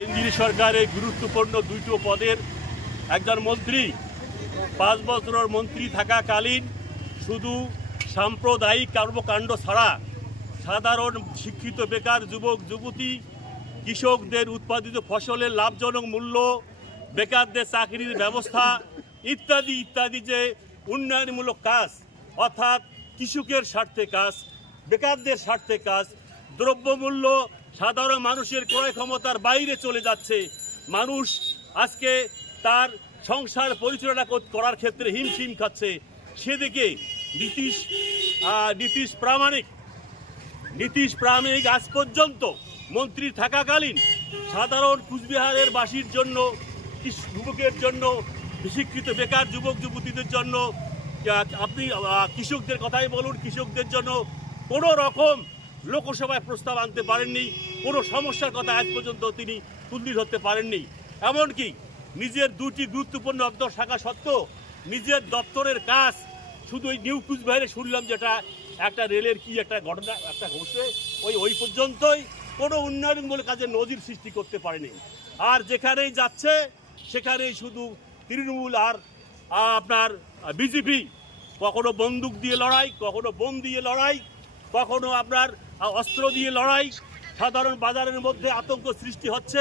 কেন্দ্রীয় সরকারের গুরুত্বপূর্ণ দুটো পদের একজন মন্ত্রী, পাঁচ বছরের মন্ত্রী থাকাকালীন শুধু সাম্প্রদায়িক কর্মকাণ্ড ছাড়া সাধারণ শিক্ষিত বেকার যুবক, যুবতী, কৃষকদের উৎপাদিত ফসলের লাভজনক মূল্য, বেকারদের চাকরির ব্যবস্থা ইত্যাদি ইত্যাদি যে উন্নয়নমূলক কাজ, অর্থাৎ কৃষকের স্বার্থে কাজ, বেকারদের স্বার্থে কাজ, দ্রব্যমূল্য সাধারণ মানুষের ক্রয় ক্ষমতার বাইরে চলে যাচ্ছে। মানুষ আজকে তার সংসার পরিচালনা করার ক্ষেত্রে হিমশিম খাচ্ছে। সেদিকে নীতিশ নীতিশ প্রামাণিক নীতিশ প্রামাণিক আজ পর্যন্ত মন্ত্রী থাকাকালীন সাধারণ কুচবিহারের বাসীর জন্য যুবকের জন্য শিক্ষিত বেকার যুবক যুবতীদের জন্য আপনি কৃষকদের কথাই বলুন, কৃষকদের জন্য কোনো রকম লোকসভায় প্রস্তাব আনতে পারেননি। কোনো সমস্যার কথা আজ পর্যন্ত তিনি তুলে ধরতে পারেননি। এমনকি নিজের দুটি গুরুত্বপূর্ণ দপ্তর শাখা সত্ত্বেও নিজের দপ্তরের কাজ শুধু ওই নিউ কুচবিহারে শুনলাম যেটা একটা রেলের কি একটা ঘটনা, একটা ঘটছে। ওই ওই পর্যন্তই কোনো উন্নয়নমূলক কাজে নজির সৃষ্টি করতে পারেনি। আর যেখানেই যাচ্ছে, সেখানেই শুধু তৃণমূল আর আপনার বিজেপি। কখনো বন্দুক দিয়ে লড়াই, কখনো বোম দিয়ে লড়াই, কখনো আপনার অস্ত্র দিয়ে লড়াই সাধারণ বাজারের মধ্যে আতঙ্ক সৃষ্টি হচ্ছে।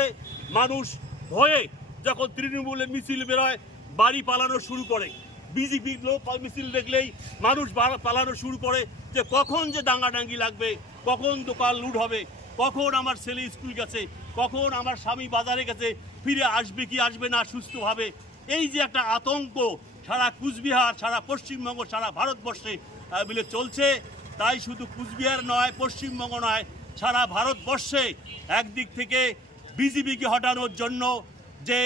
মানুষ ভয়ে যখন তৃণমূলের মিছিল বেরোয়, বাড়ি পালানো শুরু করে। বিজেপির লোক মিছিল দেখলেই মানুষ পালানো শুরু করে যে কখন যে দাঙ্গাডাঙ্গি লাগবে, কখন দোকান লুট হবে, কখন আমার ছেলে স্কুল গেছে, কখন আমার স্বামী বাজারে গেছে, ফিরে আসবে কি আসবে না, সুস্থভাবে। এই যে একটা আতঙ্ক সারা কুচবিহার, সারা পশ্চিমবঙ্গ, সারা ভারতবর্ষে মিলে চলছে। তাই শুধু কুচবিহার নয়, পশ্চিমবঙ্গ নয়, সারা ভারতবর্ষে একদিক থেকে বিজেপিকে হটানোর জন্য যে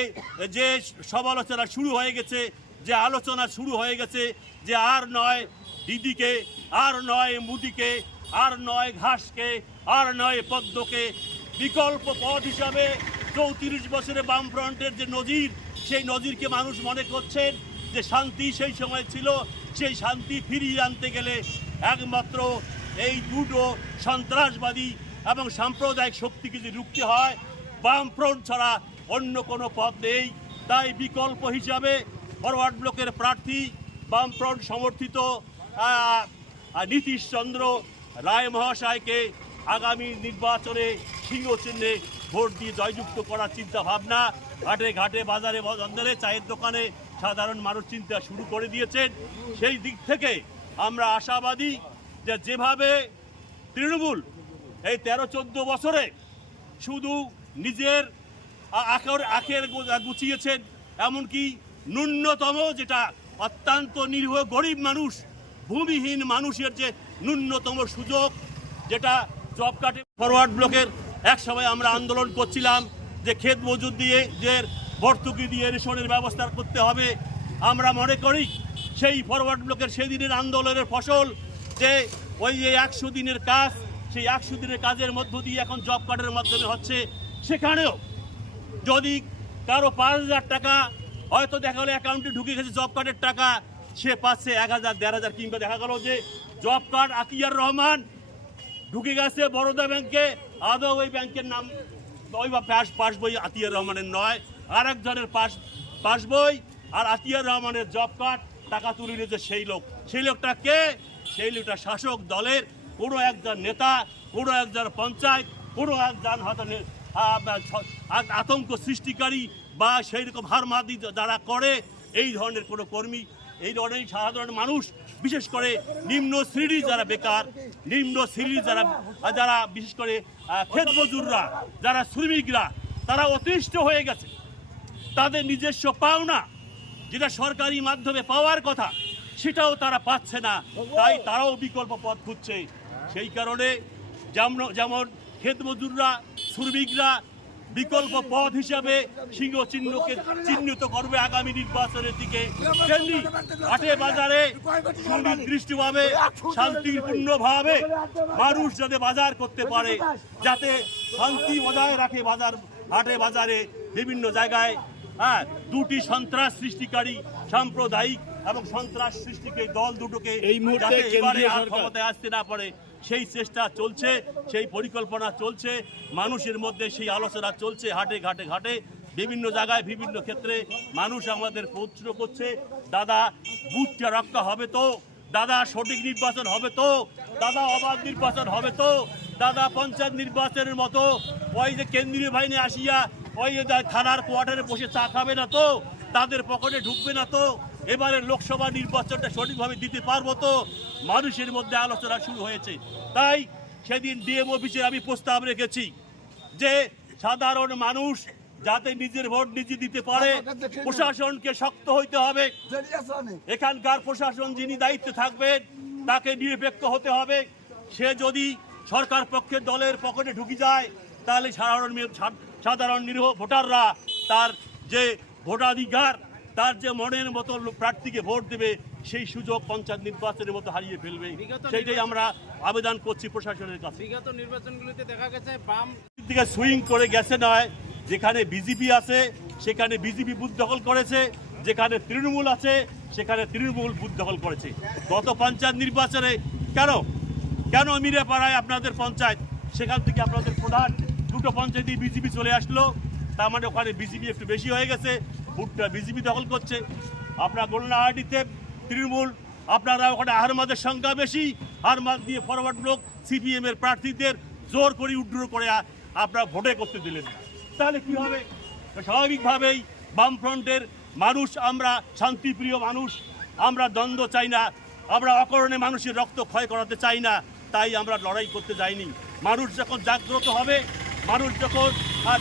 যে সমালোচনা শুরু হয়ে গেছে, যে আলোচনা শুরু হয়ে গেছে, যে আর নয় দিদিকে, আর নয় মুদিকে, আর নয় ঘাসকে, আর নয় পদ্মকে বিকল্প পথ হিসাবে চৌত্রিশ বছরে বামফ্রন্টের যে নজির, সেই নজিরকে মানুষ মনে করছেন যে শান্তি সেই সময় ছিল, সেই শান্তি ফিরিয়ে আনতে গেলে একমাত্র এই দুটো সন্ত্রাসবাদী এবং সাম্প্রদায়িক শক্তিকে যদি রুখতে হয় বামফ্রন্ট ছাড়া অন্য কোনো পথ নেই। তাই বিকল্প হিসাবে ফরওয়ার্ড ব্লকের প্রার্থী বামফ্রন্ট সমর্থিত আহ, আহ, নীতিশ চন্দ্র রায় মহাশয়কে আগামী নির্বাচনে সিংহ চিহ্নে ভোট দিয়ে জয়যুক্ত করার চিন্তা ভাবনা ঘাটে ঘাটে বাজারে বাজারে চায়ের দোকানে সাধারণ মানুষ চিন্তা শুরু করে দিয়েছেন। সেই দিক থেকে আমরা আশাবাদী যে যেভাবে তৃণমূল এই তেরো চোদ্দ বছরে শুধু নিজের আখের আখের গুছিয়েছেন, এমনকি ন্যূনতম যেটা অত্যন্ত নিরীহ গরিব মানুষ, ভূমিহীন মানুষের যে ন্যূনতম সুযোগ, যেটা জব কার্ডে ফরওয়ার্ড ব্লকের এক সময় আমরা আন্দোলন করছিলাম যে ক্ষেত মজুর দিয়ে, যে ভর্তুকি দিয়ে রেশনের ব্যবস্থা করতে হবে। আমরা মনে করি সেই ফরওয়ার্ড ব্লকের সেদিনের আন্দোলনের ফসল, যে ওই যে একশো দিনের কাজ, সেই একশো দিনের কাজের মধ্য দিয়ে এখন জব কার্ডের মাধ্যমে হচ্ছে। সেখানেও যদি কারও পাঁচ হাজার টাকা, হয়তো দেখা গেলো অ্যাকাউন্টে ঢুকে গেছে জব কার্ডের টাকা, সে পাচ্ছে এক হাজার, দেড় হাজার, কিংবা দেখা গেল যে জব কার্ড আকিয়ার রহমান ঢুকে গেছে বরোদা ব্যাংকে, আদৌ ওই ব্যাংকের নাম ওই বা পাস পাস বই আতিয়ার রহমানের নয় আর একজনের পাস পাস বই আর আতিয়ার রহমানের জব কার্ড টাকা তুলে নিয়েছে সেই লোক। সেই লোকটা কে? সেই লোকটা শাসক দলের কোনো একজন নেতা কোনো একজন পঞ্চায়েত কোনো একজন হয়তো আতঙ্ক সৃষ্টিকারী বা সেই রকম হারমাদি যারা করে, এই ধরনের কোনো কর্মী, এই ধরনের সাধারণ মানুষ, বিশেষ করে নিম্ন শ্রেণির যারা বেকার, নিম্ন শ্রেণির যারা যারা বিশেষ করে ক্ষেত মজুররা, যারা শ্রমিকরা, তারা অতিষ্ঠ হয়ে গেছে। তাদের নিজস্ব পাওনা যেটা সরকারি মাধ্যমে পাওয়ার কথা, সেটাও তারা পাচ্ছে না। তাই তারাও বিকল্প পথ খুঁজছে। সেই কারণে যেমন যেমন ক্ষেত মজুররা শ্রমিকরা বিকল্প পথ হিসাবে সিংহ চিহ্নকে চিহ্নিত করবে আগামী নির্বাচনের দিকে। তেমনি হাটে বাজারে সুনির্দিষ্টভাবে শান্তিপূর্ণভাবে মানুষ যাতে বাজার করতে পারে, যাতে শান্তি বজায় রাখে বাজার হাটে বাজারে। বিভিন্ন জায়গায় হ্যাঁ দুটি সন্ত্রাস সৃষ্টিকারী সাম্প্রদায়িক এবং সন্ত্রাস সৃষ্টিকে দল দুটোকে এই মুহূর্তে এবারে আর ক্ষমতায় আসতে না পারে সেই চেষ্টা চলছে সেই পরিকল্পনা চলছে মানুষের মধ্যে সেই আলোচনা চলছে হাটে ঘাটে ঘাটে। বিভিন্ন জায়গায় বিভিন্ন ক্ষেত্রে মানুষ আমাদের প্রশ্ন করছে দাদা বুথটা রক্ষা হবে তো? দাদা সঠিক নির্বাচন হবে তো? দাদা অবাধ নির্বাচন হবে তো? দাদা পঞ্চায়েত নির্বাচনের মতো? ওই যে কেন্দ্রীয় বাহিনী আসিয়া ওই থানার কোয়ার্টারে বসে চা খাবে না তো, তাদের পকেটে ঢুকবে না তো, এবারে লোকসভা নির্বাচনটা সঠিকভাবে দিতে পারব তো, মানুষের মধ্যে আলোচনা শুরু হয়েছে। তাই সেদিন ডিএম অফিসে আমি প্রস্তাব রেখেছি যে সাধারণ মানুষ যাতে নিজের ভোট নিজে দিতে পারে, প্রশাসনকে শক্ত হইতে হবে। এখানকার প্রশাসন যিনি দায়িত্বে থাকবেন, তাকে নিরপেক্ষ হতে হবে। সে যদি সরকার পক্ষের দলের পকেটে ঢুকে যায়, তাহলে সাধারণ সাধারণ নিরীহ ভোটাররা তার যে ভোটাধিকার তার যে মনের মতো প্রার্থীকে ভোট দেবে সেই সুযোগ পঞ্চায়েত নির্বাচনের মতো হারিয়ে ফেলবে। সেইটাই আমরা আবেদন করছি প্রশাসনের কাছে। বিগত নির্বাচনগুলিতে দেখা গেছে বাম দিকে সুইং করে গেছে নয় যেখানে বিজেপি আছে সেখানে বিজেপি বুথ দখল করেছে যেখানে তৃণমূল আছে সেখানে তৃণমূল বুথ দখল করেছে। গত পঞ্চায়েত নির্বাচনে কেন? কেন মিরেপাড়ায় আপনাদের পঞ্চায়েত? সেখান থেকে আপনাদের প্রধান দুটো পঞ্চায়েতই বিজেপি চলে আসলো। তার মানে ওখানে বিজেপি একটু বেশি হয়ে গেছে। বুথটা বিজেপি দখল করছে। আপনার গোলনাহাটিতে তৃণমূল, আপনারা ওখানে আহরমাদের সংখ্যা বেশি। আহরমাদ দিয়ে ফরওয়ার্ড ব্লক সিপিএম এর প্রার্থীদের জোর করে উড্র করে আপনারা ভোটে করতে দিলেন। তাহলে কি হবে? স্বাভাবিকভাবেই বামফ্রন্টের মানুষ, আমরা শান্তিপ্রিয় মানুষ। আমরা দ্বন্দ্ব চাই না। আমরা অকারণে মানুষের রক্ত ক্ষয় করাতে চাই না। তাই আমরা লড়াই করতে যাইনি। মানুষ যখন জাগ্রত হবে মানুষ যখন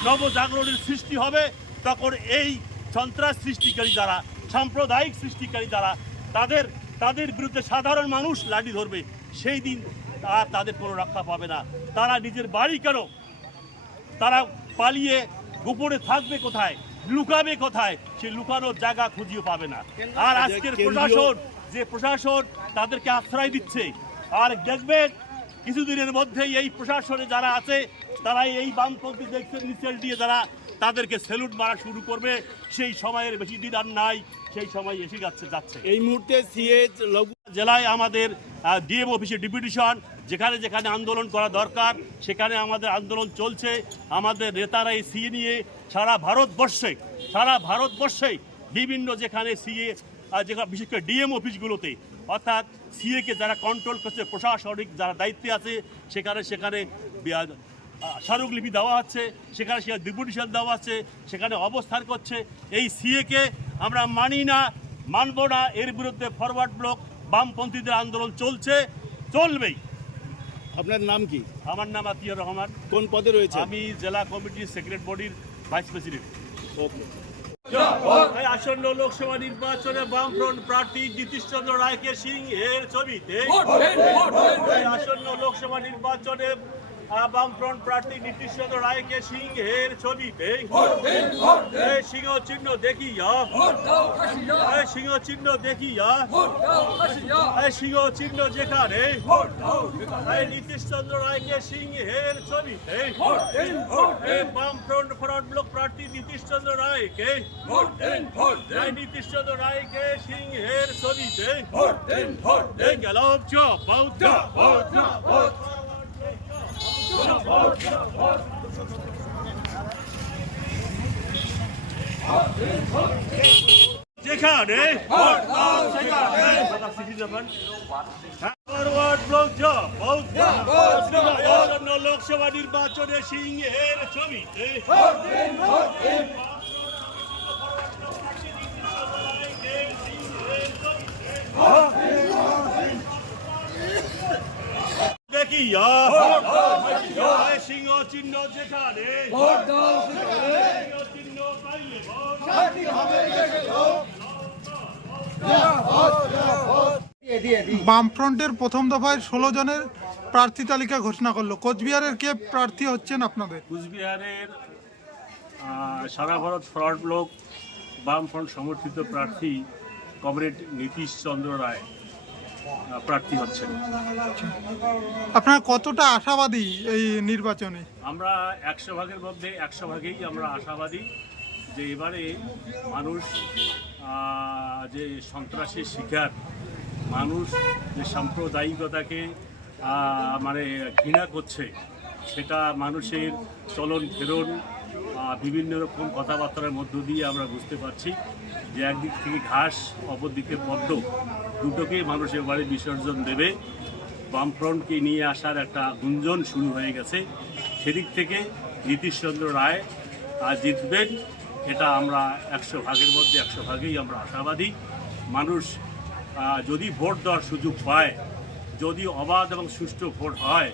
নবজাগরণের সৃষ্টি হবে তখন এই সন্ত্রাস সৃষ্টিকারী যারা সাম্প্রদায়িক সৃষ্টিকারী যারা তাদের তাদের বিরুদ্ধে সাধারণ মানুষ লাঠি ধরবে সেই দিন আর তাদের কোনো রক্ষা পাবে না। তারা নিজের বাড়ি কেন? তারা পালিয়ে গোপনে থাকবে কোথায়? লুকাবে কোথায়? সে লুকানোর জায়গা খুঁজিয়ে পাবে না। আর আজকের প্রশাসন যে প্রশাসন তাদেরকে আশ্রয় দিচ্ছে আর দেখবেন কিছুদিনের মধ্যেই এই প্রশাসনে যারা আছে তারা এই বামপন্থী নিচেল দিয়ে যারা তাদেরকে সেলুট মারা শুরু করবে সেই সময়ের বেশি দিন আর নাই সেই সময় এসে যাচ্ছে যাচ্ছে। এই মুহূর্তে সিএচ লঘু জেলায় আমাদের ডিএম অফিসে ডিপুটেশন যেখানে যেখানে আন্দোলন করা দরকার সেখানে আমাদের আন্দোলন চলছে। আমাদের নেতারা এই সিএ নিয়ে সারা ভারতবর্ষে সারা ভারতবর্ষে বিভিন্ন যেখানে সিএ যেখানে বিশেষ করে ডিএম অফিসগুলোতে অর্থাৎ সিএকে যারা কন্ট্রোল করছে প্রশাসনিক যারা দায়িত্বে আছে সেখানে সেখানে স্মারকলিপি দেওয়া হচ্ছে সেখানে সেখানে ডিপুটেশন দেওয়া আছে সেখানে অবস্থান করছে। এই সিএকে আমরা মানি না মানব না এর বিরুদ্ধে ফরওয়ার্ড ব্লক বামপন্থীদের আন্দোলন চলছে চলবেই। আপনার নাম কি? আমার নাম আতিয়ার রহমান। কোন পদে রয়েছে আমি জেলা কমিটির সেক্রেটারি বডির ভাইস প্রেসিডেন্ট ওকে আসন্ন লোকসভা নির্বাচনে বামফ্রন্ট প্রার্থী নীতিশ চন্দ্র রায়কে সিংহের ছবিতে এই আসন্ন লোকসভা নির্বাচনে বামফ্রন্ট প্রার্থী নীতিশ চন্দ্র রায়কে সিংহের ছবিতে সিংহ চিহ্ন দেখিয়া। সিংহ চিহ্ন দেখিয়া। সিংহ চিহ্ন যেখানে এই নীতিশ চন্দ্র রায়কে সিংহের ছবিতে বামফ্রন্ট ফরওয়ার্ড ব্লক প্রার্থী নীতিশ চন্দ্র রায়কে এই নীতিশ চন্দ্র রায়কে সিংহের ছবিতে গেল বৌদ্ধ। যেখানে লোকসভা নির্বাচনে সিংহের ছবিতে। দেখিয়া এই সিংহ চিহ্ন যেখানে। চিহ্ন পাইলে বামফ্রন্টের প্রথম দফায় ষোলো জনের প্রার্থী তালিকা ঘোষণা করল। কোচবিহারের কে প্রার্থী হচ্ছেন আপনাদের? কুচবিহারের সারা ভারত ফ্রড ব্লক বামফ্রন্ট সমর্থিত প্রার্থী কমরেড নীতিশ চন্দ্র রায়। প্রার্থী হচ্ছেন। আপনারা কতটা আশাবাদী এই নির্বাচনে? আমরা একশো ভাগের মধ্যে একশো ভাগেই আমরা আশাবাদী যে এবারে মানুষ যে সন্ত্রাসের শিকার মানুষ যে সাম্প্রদায়িকতাকে মানে ঘৃণা করছে সেটা মানুষের চলন ফেরন বিভিন্ন রকম কথাবার্তার মধ্য দিয়ে আমরা বুঝতে পারছি যে একদিক থেকে ঘাস অপরদিকে পদ্ম। দুটোকেই মানুষের বাড়ি বিসর্জন দেবে। বামফ্রন্টকে নিয়ে আসার একটা গুঞ্জন শুরু হয়ে গেছে। সেদিক থেকে নীতিশচন্দ্র রায় জিতবেন, এটা আমরা একশো ভাগের মধ্যে একশো ভাগেই আমরা আশাবাদী। মানুষ যদি ভোট দেওয়ার সুযোগ পায়, যদি অবাধ এবং সুষ্ঠু ভোট হয়,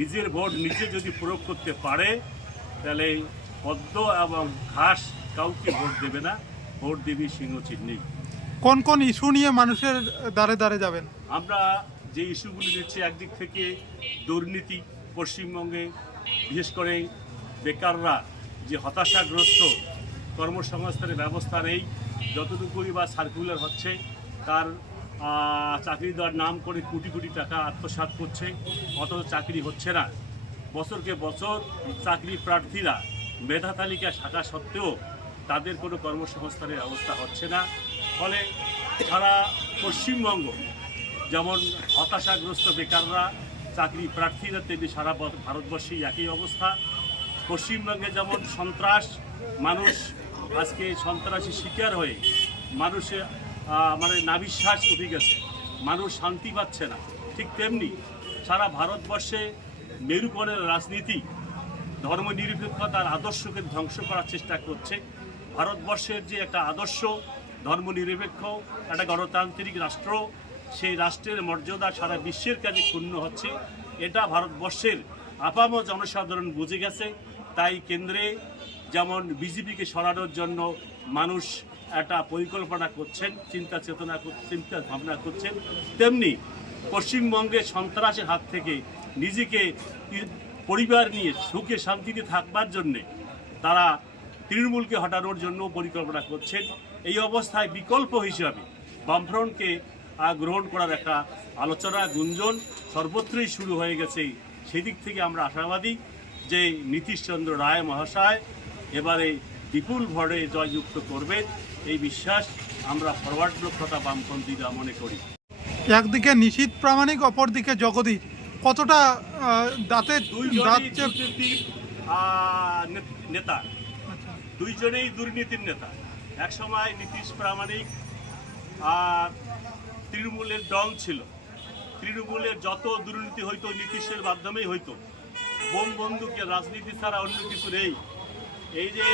নিজের ভোট নিজে যদি প্রয়োগ করতে পারে, তাহলে পদ্ম এবং ঘাস কাউকে ভোট দেবে না। ভোট দেবী সিংহ চিহ্নেই। কোন কোন ইস্যু নিয়ে মানুষের দ্বারে দ্বারে যাবেন? আমরা যে ইস্যুগুলি নিচ্ছি একদিক থেকে দুর্নীতি পশ্চিমবঙ্গে, বিশেষ করে বেকাররা যে হতাশাগ্রস্ত কর্মসংস্থানের ব্যবস্থা নেই, যতটুকুই বা সার্কুলার হচ্ছে, তার চাকরি দেওয়ার নাম করে কোটি কোটি টাকা আত্মসাৎ করছে, অথচ চাকরি হচ্ছে না। বছরকে বছর চাকরি প্রার্থীরা মেধা তালিকা শাখা সত্ত্বেও তাদের কোনো কর্মসংস্থানের ব্যবস্থা হচ্ছে না। ফলে সারা পশ্চিমবঙ্গ, যেমন হতাশাগ্রস্ত বেকাররা, চাকরি প্রার্থীরা তেমনি সারা ভারতবর্ষেই একই অবস্থা। পশ্চিমবঙ্গে যেমন সন্ত্রাস, মানুষ আজকে সন্ত্রাসী শিকার হয়ে মানুষে মানে নাবিশ্বাস উঠে গেছে। মানুষ শান্তি পাচ্ছে না। ঠিক তেমনি সারা ভারতবর্ষে মেরুকরণের রাজনীতি, ধর্মনিরপেক্ষতার আদর্শকে ধ্বংস করার চেষ্টা করছে। ভারতবর্ষের যে একটা আদর্শ ধর্মনিরপেক্ষ, একটা গণতান্ত্রিক রাষ্ট্র, সেই রাষ্ট্রের মর্যাদা সারা বিশ্বের কাছে ক্ষুণ্ণ হচ্ছে। এটা ভারতবর্ষের আপাম জনসাধারণ বুঝে গেছে। তাই কেন্দ্রে যেমন বিজেপিকে সরানোর জন্য মানুষ একটা পরিকল্পনা করছেন, চিন্তা চেতনা চিন্তা ভাবনা করছেন, তেমনি পশ্চিমবঙ্গে সন্ত্রাসের হাত থেকে নিজেকে পরিবার নিয়ে সুখে শান্তিতে থাকবার জন্যে তারা তৃণমূলকে হটানোর জন্য পরিকল্পনা করছেন। এই অবস্থায় বিকল্প হিসাবে বামফ্রন্টকে গ্রহণ করার একটা আলোচনা গুঞ্জন সর্বত্রই শুরু হয়ে গেছে। সেদিক থেকে আমরা আশাবাদী যে নীতিশচন্দ্র রায় মহাশয় এবারে বিপুল ভরে জয়যুক্ত করবেন। এই বিশ্বাস আমরা ফরওয়ার্ড লক্ষ্যতা বামপন্থীরা মনে করি। একদিকে নিশীত প্রামাণিক অপরদিকে জগদীশ কতটা আহ, দাঁতে নেতা। দুইজনেই দুর্নীতির নেতা। এক সময় নীতিশ প্রামাণিক আর তৃণমূলের ডং ছিল। তৃণমূলের যত দুর্নীতি হইতো নীতিশের মাধ্যমেই হইতো। বোম বন্দুকের রাজনীতি ছাড়া অন্য কিছু নেই। এই যে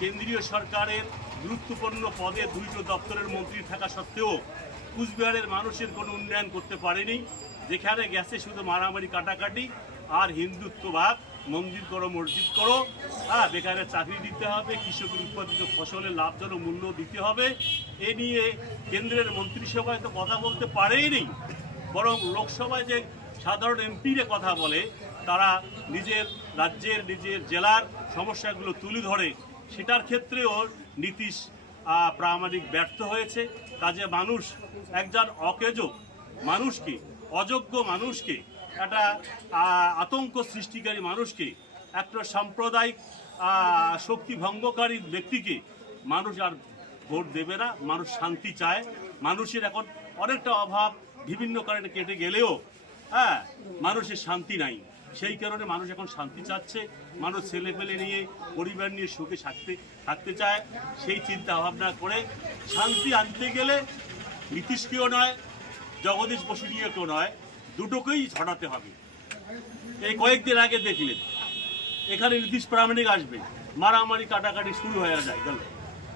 কেন্দ্রীয় সরকারের গুরুত্বপূর্ণ পদে দুইটো দপ্তরের মন্ত্রী থাকা সত্ত্বেও কুচবিহারের মানুষের কোনো উন্নয়ন করতে পারেনি। যেখানে গেছে শুধু মারামারি, কাটাকাটি আর হিন্দুত্ববাদ। মন্দির করো, মসজিদ করো। হ্যাঁ বেকারের চাকরি দিতে হবে, কৃষকের উৎপাদিত ফসলের লাভজনক মূল্য দিতে হবে। এ নিয়ে কেন্দ্রের মন্ত্রিসভায় তো কথা বলতে পারেই নেই বরং লোকসভায় যে সাধারণ এমপিরে কথা বলে, তারা নিজের রাজ্যের, নিজের জেলার সমস্যাগুলো তুলে ধরে। সেটার ক্ষেত্রেও নীতিশ প্রামাণিক ব্যর্থ হয়েছে। কাজে মানুষ, একজন অকেজ মানুষকে, অযোগ্য মানুষকে একটা আতঙ্ক সৃষ্টিকারী মানুষকে, একটা সাম্প্রদায়িক শক্তি ভঙ্গকারী ব্যক্তিকে মানুষ আর ভোট দেবে না, মানুষ শান্তি চায়। মানুষের এখন অনেকটা অভাব বিভিন্ন কারণে কেটে গেলেও হ্যাঁ মানুষের শান্তি নাই। সেই কারণে মানুষ এখন শান্তি চাচ্ছে, মানুষ ছেলে পেলে নিয়ে, পরিবার নিয়ে সুখে থাকতে থাকতে চায়। সেই চিন্তা ভাবনা করে শান্তি আনতে গেলে নীতিশকেও নয়, জগদীশ বসু নিয়ে কেউ নয়। দুটোকেই ছড়াতে হবে। এই কয়েকদিন আগে দেখলেন, এখানে নীতিশ প্রামাণিক আসবে, মারামারি কাটাকাটি শুরু হয়ে যায়, গেল।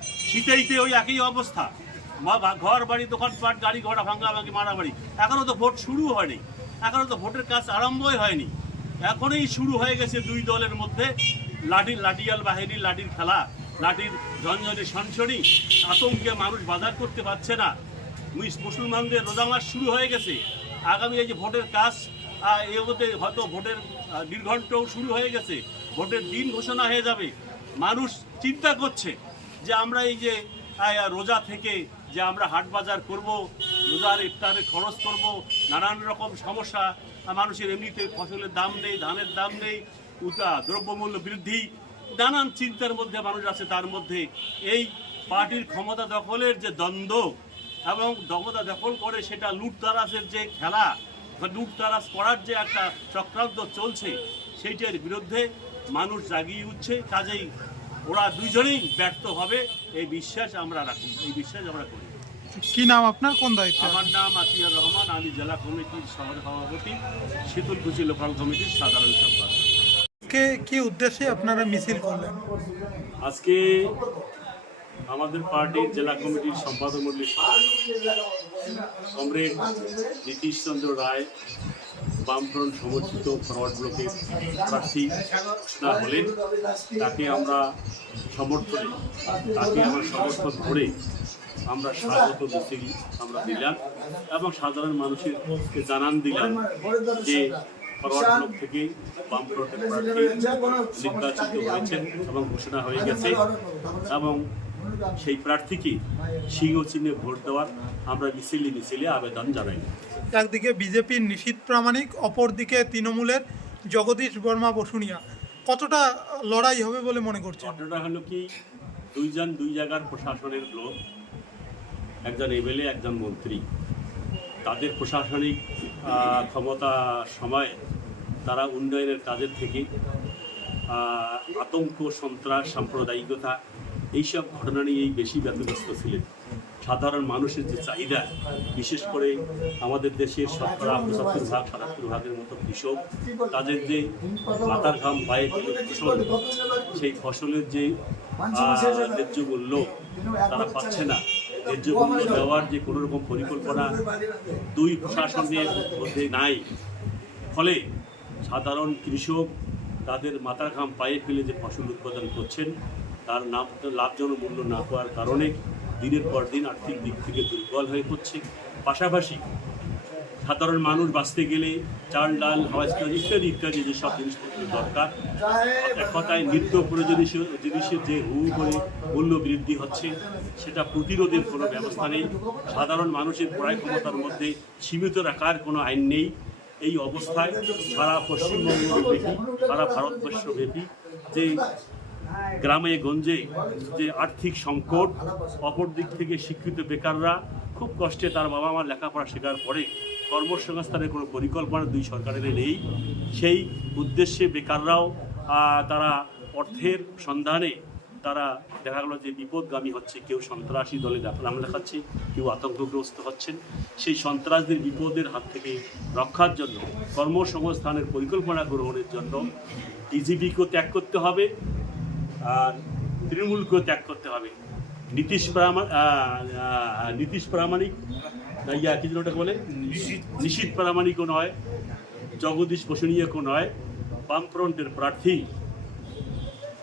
শীতেইতে ওই একই অবস্থা। ঘর, বাড়ি, দোকানপাট, গাড়ি ঘোড়া ভাঙ্গি মারামারি। এখনও তো ভোট শুরু হয়নি। এখনও তো ভোটের কাজ আরম্ভই হয়নি। এখনই শুরু হয়ে গেছে দুই দলের মধ্যে লাঠির লাঠিয়াল বাহিনীর লাঠির খেলা, লাঠির ঝনঝনি সনসনি। আতঙ্কে মানুষ বাজার করতে পারছে না। মুস- মুসলমানদের রোজা মাস শুরু হয়ে গেছে। আগামী এই যে ভোটের কাজ মধ্যে হয়তো ভোটের নির্ঘণ্টও শুরু হয়ে গেছে। ভোটের দিন ঘোষণা হয়ে যাবে। মানুষ চিন্তা করছে যে আমরা এই যে রোজা থেকে যে আমরা হাট বাজার করব, রোজার ইফতারে খরচ করব, নানান রকম সমস্যা মানুষের এমনিতে ফসলের দাম নেই, ধানের দাম নেই দ্রব্যমূল্য বৃদ্ধি, নানান চিন্তার মধ্যে মানুষ আছে। তার মধ্যে এই পার্টির ক্ষমতা দখলের যে দ্বন্দ্ব এবং ক্ষমতা দখল করে সেটা লুটতারাসের যে খেলা লুটতারাজ করার যে একটা চক্রান্ত চলছে সেইটার বিরুদ্ধে মানুষ জাগিয়ে উঠছে। কাজেই ওরা দুজনেই ব্যর্থ হবে এই বিশ্বাস আমরা রাখি এই বিশ্বাস আমরা করি। কি নাম আপনার? কোন দায়িত্ব আমার নাম আতিয়ার রহমান আমি জেলা কমিটির শহর সভাপতি শীতলকুচি লোকাল কমিটির সাধারণ সম্পাদক। কি উদ্দেশ্যে আপনারা মিছিল করলেন? আজকে আমাদের পার্টির জেলা কমিটির সম্পাদক মন্ডলীর কমরেড নীতিশ চন্দ্র রায়, বামফ্রন্ট সমর্থিত ফরওয়ার্ড ব্লকের প্রার্থী ঘোষণা হলেন। তাকে আমরা সমর্থনে, তাকে আমরা সমর্থন করে আমরা স্বাগত মিছিল আমরা দিলাম এবং সাধারণ মানুষের জানান দিলাম যে ফরওয়ার্ড ব্লক থেকে বামফ্রন্টের প্রার্থী নির্বাচিত হয়েছেন এবং ঘোষণা হয়ে গেছে এবং সেই প্রার্থীকে সিংহ চিহ্নে ভোট দেওয়ার আমরা মিছিলে মিছিলে আবেদন জানাই। একদিকে বিজেপির নিশীত প্রামাণিক অপরদিকে তৃণমূলের জগদীশ বর্মা বসুনিয়া। কতটা লড়াই হবে বলে মনে করছে ঘটনাটা হলো কি দুইজন দুই জায়গার প্রশাসনের লোক একজন এমএলএ একজন মন্ত্রী। তাদের প্রশাসনিক ক্ষমতা সময়ে তারা উন্নয়নের কাজের থেকে আতঙ্ক সন্ত্রাস সাম্প্রদায়িকতা এইসব ঘটনা নিয়েই বেশি ব্যতিগ্রস্ত ছিলেন। সাধারণ মানুষের যে চাহিদা, বিশেষ করে আমাদের দেশের শতকরা পঁচাত্তর ভাগ সাতাত্তর ভাগের মতো কৃষক, তাদের যে মাথার ঘাম পায়ে ফসল, সেই ফসলের যে ন্যায্য মূল্য তারা পাচ্ছে না। ন্যায্য মূল্য দেওয়ার যে কোনো রকম পরিকল্পনা দুই প্রশাসনের মধ্যে নাই। ফলে সাধারণ কৃষক তাদের মাথার ঘাম, পায়ে ফেলে যে ফসল উৎপাদন করছেন তার নাম লাভজনক মূল্য না পাওয়ার কারণে দিনের পর দিন আর্থিক দিক থেকে দুর্বল হয়ে পড়ছে। পাশাপাশি সাধারণ মানুষ বাঁচতে গেলে চাল, ডাল হাওয়া ইত্যাদি ইত্যাদি যেসব জিনিসপত্র দরকার এক কথায় নিত্য প্রয়োজনীয় জিনিসের যে হু করে মূল্য বৃদ্ধি হচ্ছে, সেটা প্রতিরোধের কোনো ব্যবস্থা নেই। সাধারণ মানুষের ক্রয় ক্ষমতার মধ্যে সীমিত রাখার কোনো আইন নেই। এই অবস্থায় সারা পশ্চিমবঙ্গ ব্যাপী সারা ভারতবর্ষব্যাপী যে গ্রামে গঞ্জে যে আর্থিক সংকট, অপর দিক থেকে শিক্ষিত বেকাররা খুব কষ্টে তার বাবা মার লেখাপড়া শেখার পরে কর্মসংস্থানের কোনো পরিকল্পনা দুই সরকারের নেই। সেই উদ্দেশ্যে বেকাররাও তারা অর্থের সন্ধানে তারা দেখা গেলো যে বিপদগামী হচ্ছে, কেউ সন্ত্রাসী দলে নাম লেখাচ্ছে কেউ আতঙ্কগ্রস্ত হচ্ছেন। সেই সন্ত্রাসদের বিপদের হাত থেকে রক্ষার জন্য, কর্মসংস্থানের পরিকল্পনা গ্রহণের জন্য ডিজিপিকেও ত্যাগ করতে হবে। তৃণমূলকেও ত্যাগ করতে হবে। নীতিশ প্রামা আহ, আহ, নীতিশ প্রামাণিক ইয়া কি যেন ওটা বলে? নিশীত প্রামাণিকও নয় জগদীশ বসনীয়কও নয় বামফ্রন্টের প্রার্থী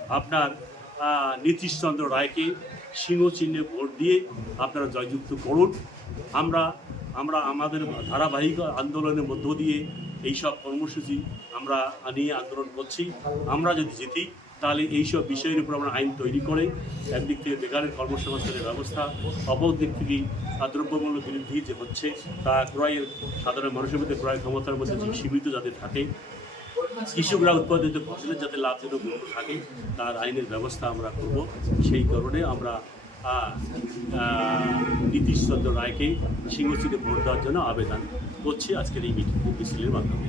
আপনার নীতিশচন্দ্র রায়কে সিংহ চিহ্নে ভোট দিয়ে আপনারা জয়যুক্ত করুন। আমরা আমরা আমাদের ধারাবাহিক আন্দোলনের মধ্য দিয়ে এইসব কর্মসূচি আমরা নিয়ে আন্দোলন করছি। আমরা যদি জিতি তাহলে এইসব বিষয়ের উপর আমরা আইন তৈরি করে একদিক থেকে বেকারের কর্মসংস্থানের ব্যবস্থা, অপর দিক থেকে দ্রব্যমূল্য বৃদ্ধি যে হচ্ছে, তা ক্রয়ের, সাধারণ মানুষের মধ্যে ক্রয় ক্ষমতার মধ্যে যে সীমিত যাতে থাকে, কৃষকরা উৎপাদিত ফসলের যাতে লাভজনক মূল্য থাকে, তার আইনের ব্যবস্থা আমরা করব। সেই কারণে আমরা নীতিশ চন্দ্র রায়কে সিংহচিতে ভোট দেওয়ার জন্য আবেদন করছি। আজকের এই মিটিং মাধ্যমে।